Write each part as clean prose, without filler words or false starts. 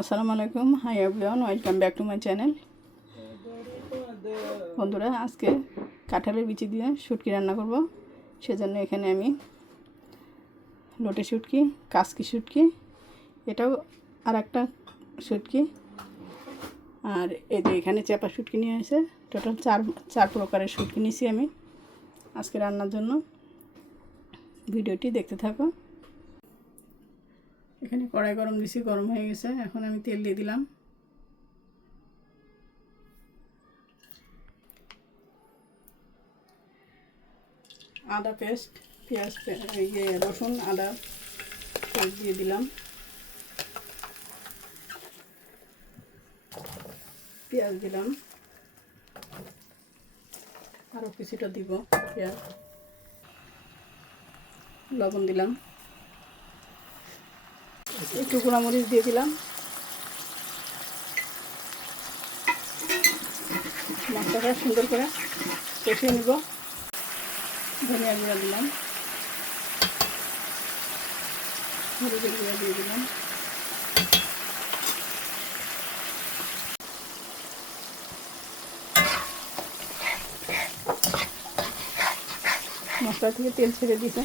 আসসালামু আলাইকুম, hi everyone, welcome back to my channel. বন্ধুরা, আজকে কাঁঠালের বিচি দিয়ে শুটকি রান্না করব। সেজন্য এখানে আমি লোটে শুটকি, কাসকি শুটকি, এটাও আর একটা শুটকি, আর এই যে এখানে চাপা শুটকি নিয়ে এসে টোটাল চার প্রকারের শুটকি নিয়েছি আমি আজকে রান্নার জন্য। ভিডিওটি দেখতে থাকো। এখানে কড়াই গরম দিয়েছি, গরম হয়ে গেছে। এখন আমি তেল দিয়ে দিলাম। আদা পেস্ট, পেঁয়াজ, রসুন আদা পেস্ট দিয়ে দিলাম। পেঁয়াজ দিলাম, আরও কিছুটা দিব পেঁয়াজ। লবণ দিলাম, একটু গুঁড়ামরিচ দিয়ে দিলাম। মশলাটা সুন্দর করে কষিয়ে নিব। ধনিয়া গুঁড়া দিলাম, হলুদের গুঁড়া দিয়ে দিলাম। মশলা থেকে তেল ছেড়ে দিয়েছে।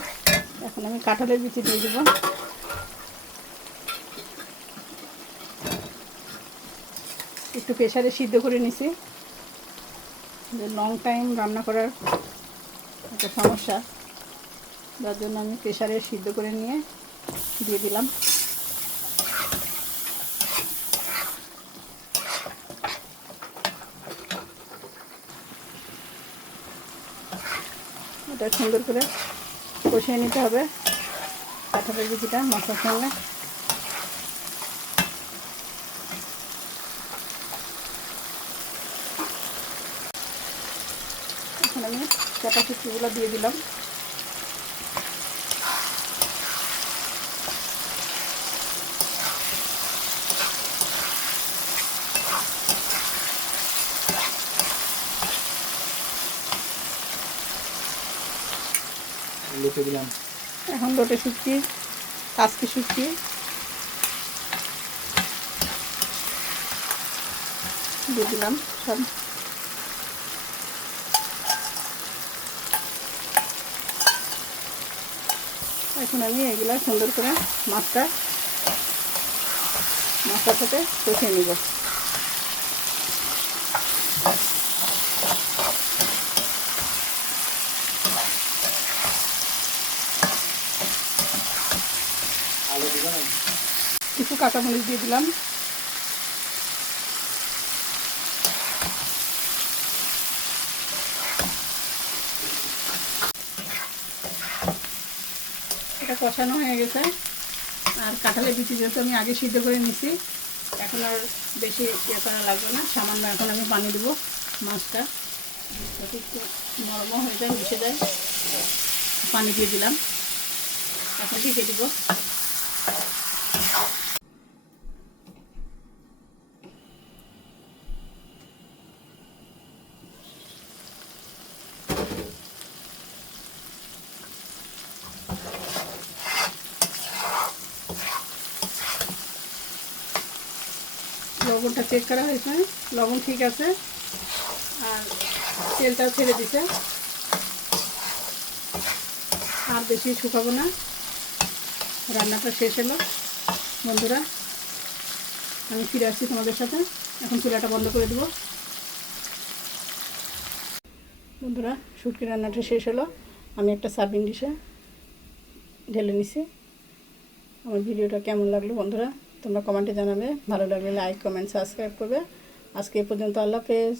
এখন আমি কাঁঠালের বিচি দিয়ে দেব। একটু প্রেসারে সিদ্ধ করে নিছি, যে লং টাইম রান্না করার একটা সমস্যা, যার জন্য আমি প্রেসারে সিদ্ধ করে নিয়ে দিয়ে দিলাম। এটা সুন্দর করে কষিয়ে নিতে হবে কাঁঠালের বিচিটা মশলার সঙ্গে। এখন আমি চাপা শুটকিগুলো দিয়ে দিলাম। লুটে দিলাম। এখন লোটে শুটকি, কাসকি শুটকি দিয়ে দিলাম সব। এখন আমি এগুলা সুন্দর করে মশলার সাথে কষিয়ে নিব। কিছু কাঁচামরিচ দিয়ে দিলাম। এটা কষানো হয়ে গেছে। আর কাঁঠালের বিচি যেহেতু আমি আগে সিদ্ধ করে নিছি, এখন আর বেশি করা লাগবে না। সামান্য এখন আমি পানি দেবো। মাছটা যাতে একটু নরমও হয়ে যায়, মিশে যায়। পানি দিয়ে দিলাম। এখন ঢেকে দিব। লবণটা চেক করা হয়েছে, লবণ ঠিক আছে, আর তেলটাও ছেড়ে দিছে। আর বেশি শুকাবো না, রান্নাটা শেষ হলো। বন্ধুরা, আমি ফিরে আসছি তোমাদের সাথে। এখন চুলাটা বন্ধ করে দেবো। বন্ধুরা, শুটকি রান্নাটা শেষ হলো। আমি একটা সার্ভিং ডিশে ঢেলে নিছি। আমার ভিডিওটা কেমন লাগলো বন্ধুরা তোমরা কমেন্টে জানাবে। ভালো লাগলে লাইক, কমেন্ট, সাবস্ক্রাইব করবে। আজকে এ পর্যন্ত। আল্লাহ হাফেজ।